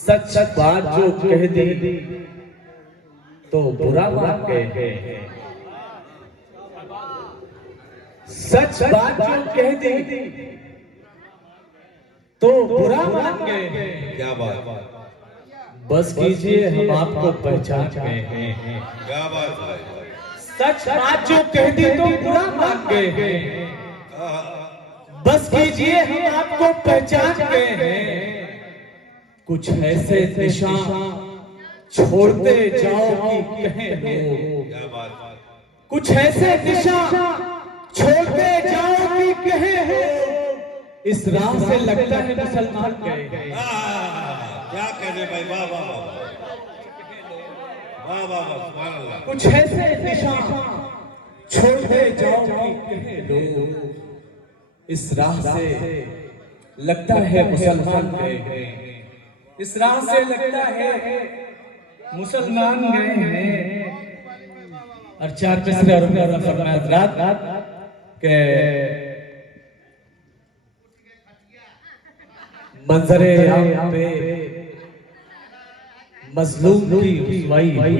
सच बात जो कह दी तो बुरा मान गए हैं। सच बात जो कह दी तो बुरा मान गए हैं। क्या बात, बस कीजिए हम आपको पहचान गए हैं। क्या बात है। सच बात जो कह दी तो बुरा मान गए हैं। बस कीजिए हम आपको पहचान गए हैं। कुछ ऐसे निशान छोड़ते जाओ कि कहें लोग। क्या बात, कुछ ऐसे निशान छोड़ते जाओ कि कहें हो। इस राह से लगता है मुसलमान गए हैं। क्या कहने भाई, वाह वाह वाह वाह वाह, सुभान अल्लाह। कुछ ऐसे निशान छोड़ते जाओ कि कहें लोग। इस राह से लगता है मुसलमान गए हैं। इस राह से लगता है मुसलमान गए हैं। और चार मिसरे और फरमाया हज़रात के मंजरे यहाँ पे मजलूम की रुसवाई हुई।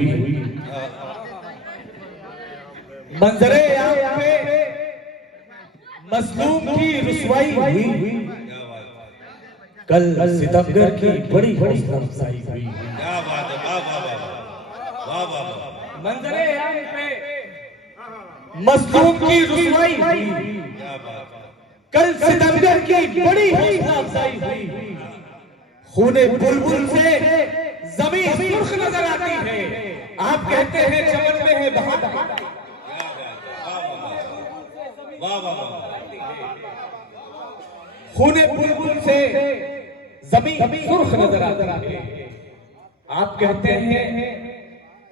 मंजरे यहाँ पे मजलूम की रुसवाई हुई। कल सितमगर की बड़ी हौसला अफजाई हुई। क्या बात है, वाह वाह वाह वाह वाह वाह। मंजरे यहाँ पे मजलूम की रुसवाई हुई। क्या बात, कल सितमगर की बड़ी हौसला अफजाई हुई। खूने बुलबुल से जमीन सुर्ख नजर आती है। आप कहते हैं चमन में है बहार। वाह वाह वाह। खूने बुलबुल से जमीन सुर्ख नजर आती है। आप कहते हैं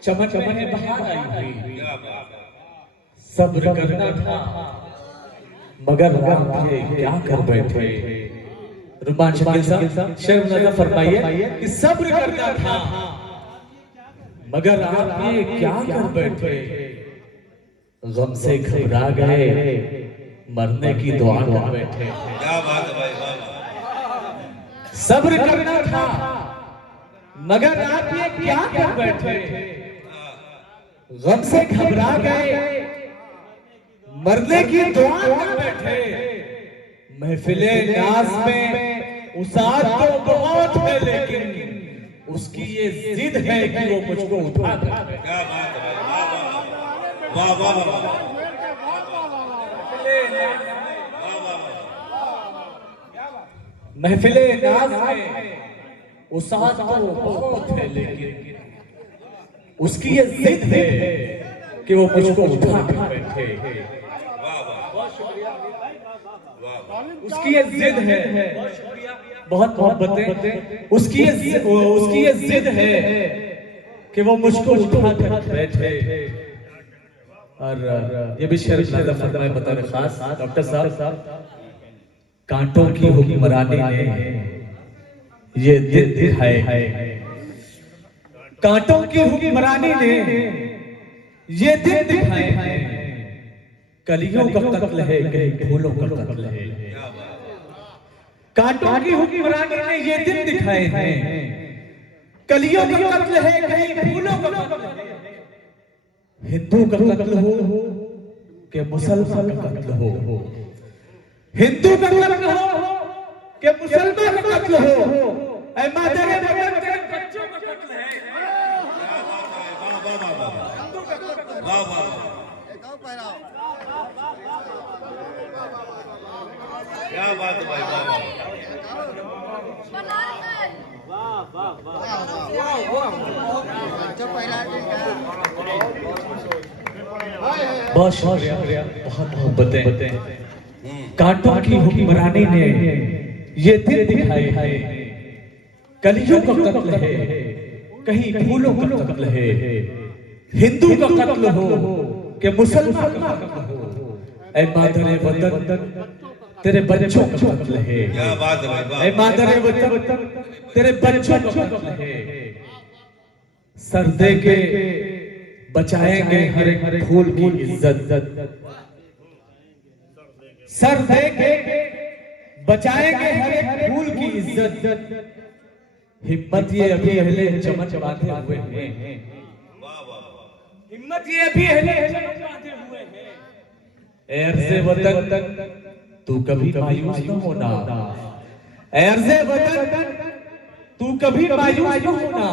चमन में बहार आई हुई। क्या बात, सब्र करना था मगर रात ये क्या कर बैठे। रुमान शकील साहब शेर नजर फरमाइए कि सब्र करना था मगर आप ये क्या कर बैठे। गम से घबरा गए मरने की दुआ कर बैठे। क्या बात है भाई, वाह वाह। सब्र करना था मगर आप ये क्या कर बैठे। गम से घबरा गए मरने की दुआ कर बैठे। महफिले नाज में उसाद तो बहुत है लेकिन उसकी ये जिद है कि वो मुझको उठा दे। क्या बात है भाई, वाह वाह वाह वाह वाह। महफिले नाज में उसाद तो बहुत है लेकिन उसकी ये जिद है कि वो मुझको उठा के बैठे। उसकी ये जिद है, बहुत मोहब्बतें। उसकी ये जिद है कि वो मुझको उठा कर बैठे। और ये भी शेर फरमाए बतौर खास डॉक्टर साहब, कांटों की हुक्मरानी ने ये दिल दिखाए। कांटों की हुक्मरानी ने ये दिल दिखाए हैं। कलियों का कत्ल है कहीं फूलों का कत्ल है। कांटों की हुक्मरानी ने ये दिन दिखाए हैं। कलियों का कत्ल है कहीं फूलों का कत्ल है। हिंदू का कत्ल हो कि मुसलमान का कत्ल हो। हिंदू का कत्ल हो कि मुसलमान का कत्ल हो। ऐ मादरे वतन तेरे बच्चों का कत्ल है। वाह वाह, क्या बात है भाई, वाह वाह। बहुत शुक्रिया, बहुत मोहब्बतें। कांटों की हुक्मरानी ने ये दिल दिखाए हैं। कलियों का कत्ल है कहीं फूलों का कत्ल है। हिंदू का कत्ल हो कि मुसलमान का कत्ल हो। ऐ मादरे वतन तेरे बच्चों का कत्ल है। क्या बात है भाई, वाह। ऐ मादरे वतन तेरे बच्चों का कत्ल है। सर दे के बचाएंगे हर एक फूल की इज्जत। सर दे के बचाएंगे हर एक फूल की इज्जत। हिम्मत ये अभी हिले चमच बांधे हुए हैं, वाह वाह वाह हिम्मत ये अभी हिले चमच बांधे हुए हैं। ऐर्ज़े वतन तू कभी मायूस न होना, ऐर्ज़े वतन तू कभी मायूस न होना,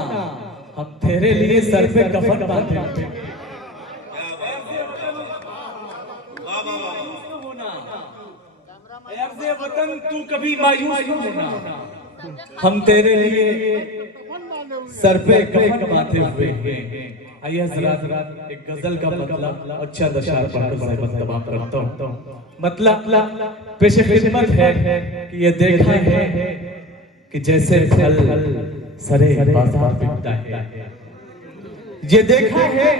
हम तेरे लिए सर पे कफन बांधे हुए हैं। वाह वाह वाह ऐर्ज़े वतन तू कभी मायूस न होना, हम तेरे लिए सर पे कफन बांधे हुए हैं। आइए हज़रात एक गजल का मतलब और चंद अशआर पढ़कर ज़हमत तमाम करता हूँ। मतलब पेश खिदमत है कि ये देखा है कि जैसे फल सरे बाजार बिकता है, ये देखा है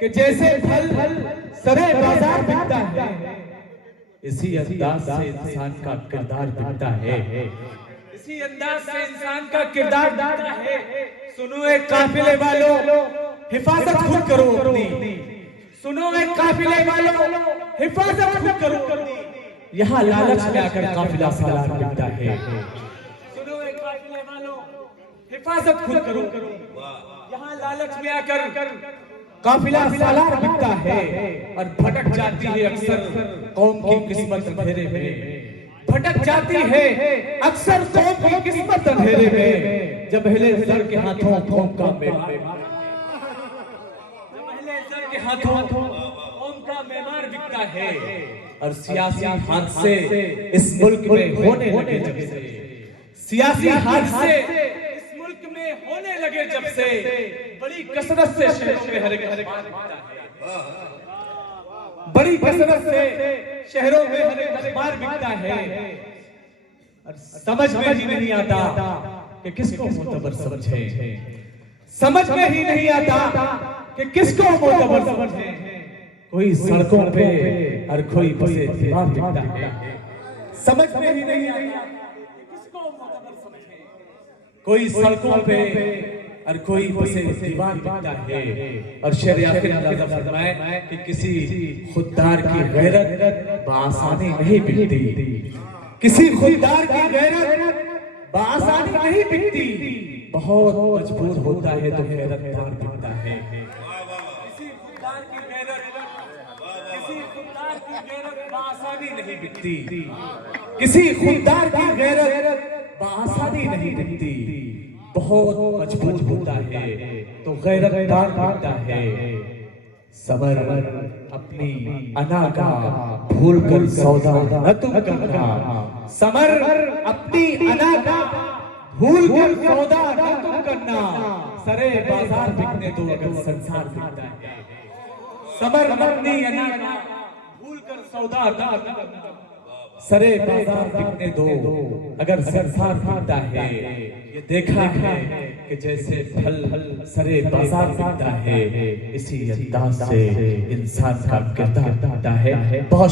कि जैसे फल सरे बाजार बिकता है, इसी अंदाज से इंसान का किरदार बिकता है, इसी अंदाज से इंसान का किरदार बिकता है। सुनो एक काफिले वालों, हिफाजत खुद करो अपनी, सुनो एक काफिले वालों, हिफाजत खुद करो अपनी। यहाँ लालच में आकर काफिला सालार बिकता है। सुनो एक काफिले वालों, हिफाजत खुद करो, यहाँ लालच में आकर काफिला सालार बिकता है और भटक जाती है अक्सर कौम की किस्मत अंधेरे में, भटक जाती है अक्सर कौम की किस्मत अंधेरे में। जब हिले सर के हाथों कौम का मेवार, जब हिले सर के हाथों कौम का मेवार बिकता है और सियासी हादसे इस मुल्क में होने लगे जब से, सियासी हादसे इस मुल्क में होने लगे जब से, बड़ी कसरत से शहरों में हर एक अखबार बिकता है, बड़ी कसरत से शहरों में हर एक अखबार बिकता है और समझ में ही नहीं आता कि किसको मोतबर समझे, समझ में ही नहीं आता कि किसको मोतबर समझे। कोई सड़कों पे और कोई बसे दीवार बिकता है, समझ में ही नहीं आता कि किसको मोतबर समझे। कोई सड़कों पे और कोई बसे दीवार बिकता है और शेर आखिर अंदाजा फरमाए कि किसी खुददार की गैरत बासानी नहीं बिकती, किसी खुददार की गैरत बासानी नहीं बिकती, बहुत मजबूर होता है तो गैरतदार बिकता है। किसी खुददार की गैरत, किसी खुददार की गैरत बासानी नहीं बिकती, किसी खुददार की गैरत बासानी नहीं बिकती, बहुत मजबूर होता है तो गैरतदार बिकता है। सबर अपनी अना का भूल कर सौदा न तुम करना, सबर अपनी अना का भूल कर सौदा न तुम करना, सरे बाजार बिकने दो अगर संसार बिकता है। सबर अपनी अना का भूल कर सौदा न करना, सरे बाजार बिकने दो अगर संसार बिकता है। ये देखा है कि जैसे फल सरे बाजार बिकता है, इसी अंदाज से इंसान का किरदार बिकता है। बहुत